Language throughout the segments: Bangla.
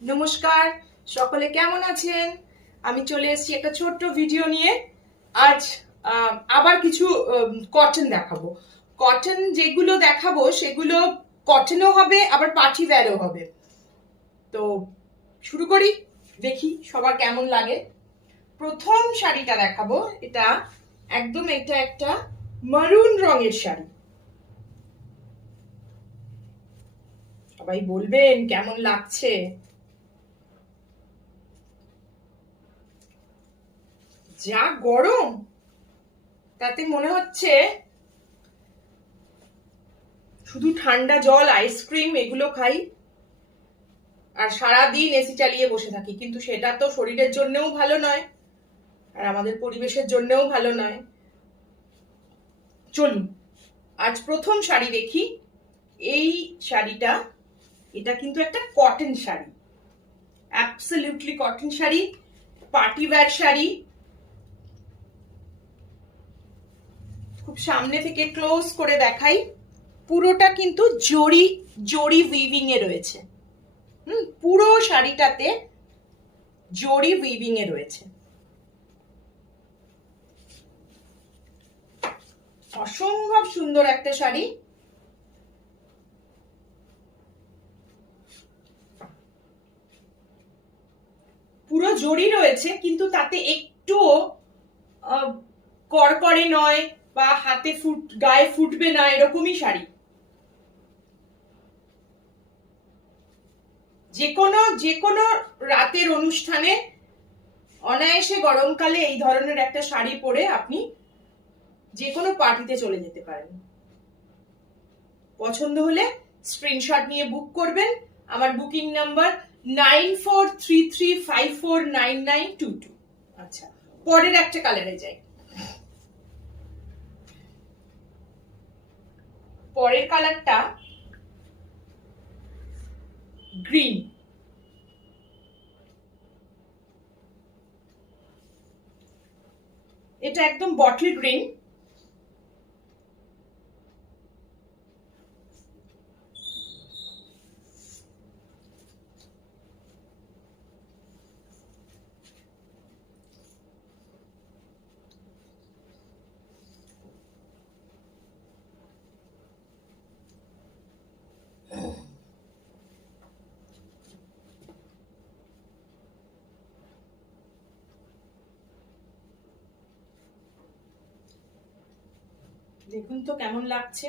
নমস্কার, সকলে কেমন আছেন? আমি চলে এসেছি একটা ছোট্ট ভিডিও নিয়ে। আজ আবার কিছু কটন দেখাবো। কটন যেগুলো দেখাবো সেগুলো কটনও হবে, আবার পার্টি ওয়্যারও হবে। তো শুরু করি, দেখি সবার কেমন লাগে। প্রথম শাড়িটা দেখাবো, এটা একটা মারুন রঙের শাড়ি। সবাই বলবেন কেমন লাগছে। যা গরম, তাতে মনে হচ্ছে শুধু ঠান্ডা জল, আইসক্রিম এগুলো খাই আর সারাদিন এসি চালিয়ে বসে থাকি, কিন্তু সেটা তো শরীরের জন্যও ভালো নয় আর আমাদের পরিবেশের জন্যও ভালো নয়। চলুন আজ প্রথম শাড়ি দেখি। এই শাড়িটা, এটা কিন্তু একটা cotton sari, absolutely cotton sari, party wear sari. খুব সামনে থেকে ক্লোজ করে দেখাই। পুরোটা কিন্তু জরি জরি উইভিং এ রয়েছে। পুরো শাড়িটাতে জরি উইভিং এ রয়েছে। অসম্ভব সুন্দর একটা শাড়ি। পুরো জরি রয়েছে, কিন্তু তাতে একটুও কড়কড়ে নয় বা হাতে গায়ে ফুটবে না, এরকমই শাড়ি। যে কোনো রাতের অনুষ্ঠানে অনায়াসে গরমকালে এই ধরনের একটা শাড়ি পরে আপনি যে কোনো পার্টিতে চলে যেতে পারেন। পছন্দ হলে স্ক্রিনশট নিয়ে বুক করবেন। আমার বুকিং নাম্বার 9433549922। আচ্ছা, পরের একটা কালারে যাই। পরের কালারটা গ্রিন। এটা একদম বটল গ্রিন। দেখুন তো কেমন লাগছে।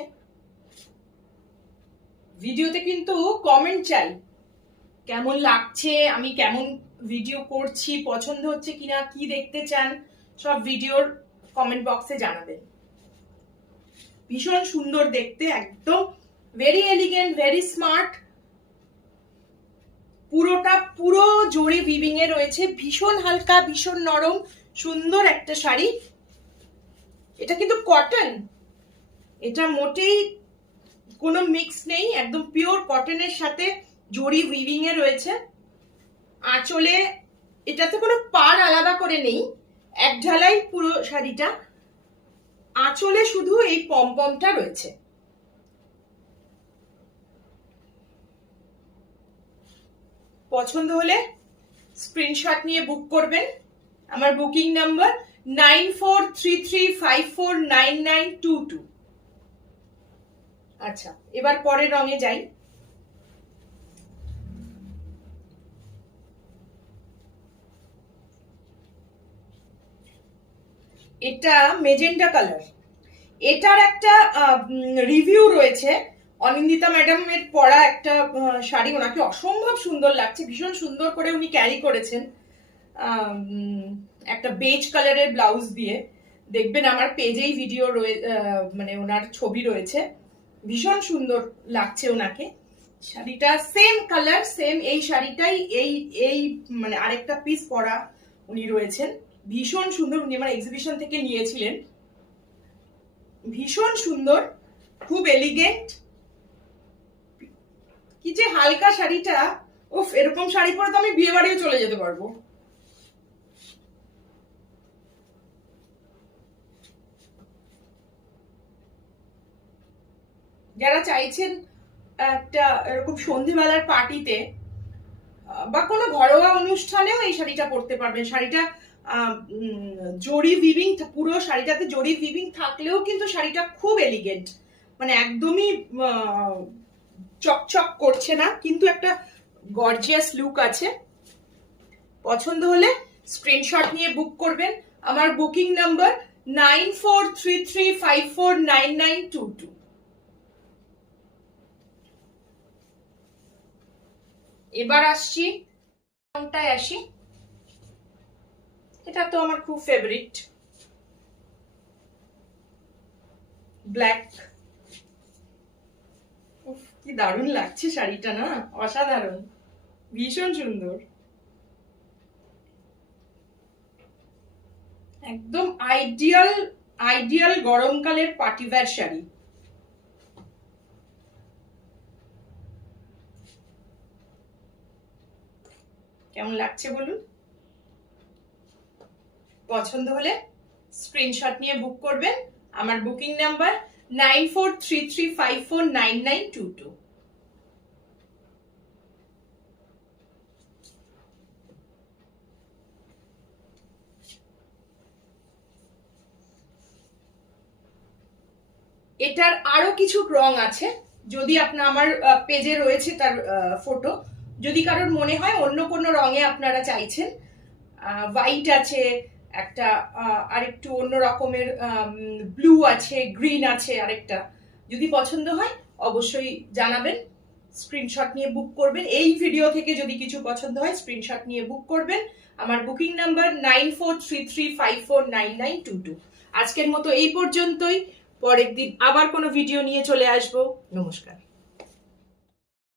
ভিডিওতে কিন্তু কমেন্ট চাই, কেমন লাগছে, আমি কেমন ভিডিও করছি, পছন্দ হচ্ছে কিনা, কি দেখতে চান, সব ভিডিওর কমেন্ট বক্সে জানাবেন। ভীষণ সুন্দর দেখতে, একদম ভেরি এলিগেন্ট, ভেরি স্মার্ট। পুরো জরি উইভিং এ রয়েছে, ভীষণ হালকা, ভীষণ নরম, সুন্দর একটা শাড়ি। এটা কিন্তু কটন, এটা মোটেই কোনো মিক্স নেই, একদম পিওর কটনের সাথে জরি উইভিং এ রয়েছে। আঁচলে এটাতে কোনো পাড় আলাদা করে নেই, এক ঢালাই পুরো শাড়িটা। আঁচলে শুধু এই পমপমটা রয়েছে। পছন্দ হলে স্ক্রিনশট নিয়ে বুক করবেন। আমার বুকিং নাম্বার 9433549922। আচ্ছা, এবার পরের রঙে যাই। এটা মেজেন্টা কালার। এটার একটা রিভিউ রয়েছে, অনিন্দিতা ম্যাডামের পরা একটা শাড়ি, ওনাকে অসম্ভব সুন্দর লাগছে, ভীষণ সুন্দর করে উনি ক্যারি করেছেন একটা বেজ কালারের ব্লাউজ দিয়ে। দেখবেন আমার পেজেই ভিডিও মানে ওনার ছবি রয়েছে। ভীষণ সুন্দর লাগছে ওনাকে। শাড়িটা সেম কালার, সেম এই শাড়িটাই এই এই মানে আরেকটা পিস পরা উনি রয়েছেন। ভীষণ সুন্দর, উনি আমার এক্সিবিশন থেকে নিয়েছিলেন। ভীষণ সুন্দর, খুব এলিগেন্ট। কি যে হালকা শাড়িটা, উফ, এরকম শাড়ি পরে তো আমি বিয়ে বাড়িও চলে যেতে পারবো। যারা চাইছেন একটা এরকম সন্ধ্যেবেলার পার্টিতে বা কোনো ঘরোয়া অনুষ্ঠানেও এই শাড়িটা পরতে পারবেন। শাড়িটা জরি উইভিং, পুরো শাড়িটাতে জরি উইভিং থাকলেও কিন্তু শাড়িটা খুব এলিগেন্ট, মানে একদমই চকচক করছে না, কিন্তু একটা গর্জিয়াস লুক আছে। পছন্দ হলে স্ক্রিনশট নিয়ে বুক করবেন। আমার বুকিং নাম্বার 9433549922। এবার আসছি রংটায় আসি। এটা তো আমার খুব ফেভারিট, ব্ল্যাক। কি দারুণ লাগছে শাড়িটা না, অসাধারণ, ভীষণ সুন্দর, একদম আইডিয়াল গরমকালের পার্টিওয়্যার শাড়ি। কেমন লাগছে বলুন? পছন্দ হলে স্ক্রিনশট নিয়ে বুক করবেন। আমার বুকিং নাম্বার 9433549922। এটার আরো কিছু রং আছে, যদি আপনার আমার পেজে রয়েছে তার ফটো। যদি কারোর মনে হয় অন্য কোনো রঙে আপনারা চাইছেন, হোয়াইট আছে একটা, আরেকটু অন্য রকমের ব্লু আছে, গ্রিন আছে আরেকটা, যদি পছন্দ হয় অবশ্যই জানাবেন, স্ক্রিনশট নিয়ে বুক করবেন। এই ভিডিও থেকে যদি কিছু পছন্দ হয় স্ক্রিনশট নিয়ে বুক করবেন। আমার বুকিং নাম্বার 9433549922। আজকের মতো এই পর্যন্তই, পরের দিন আবার কোনো ভিডিও নিয়ে চলে আসবো। নমস্কার।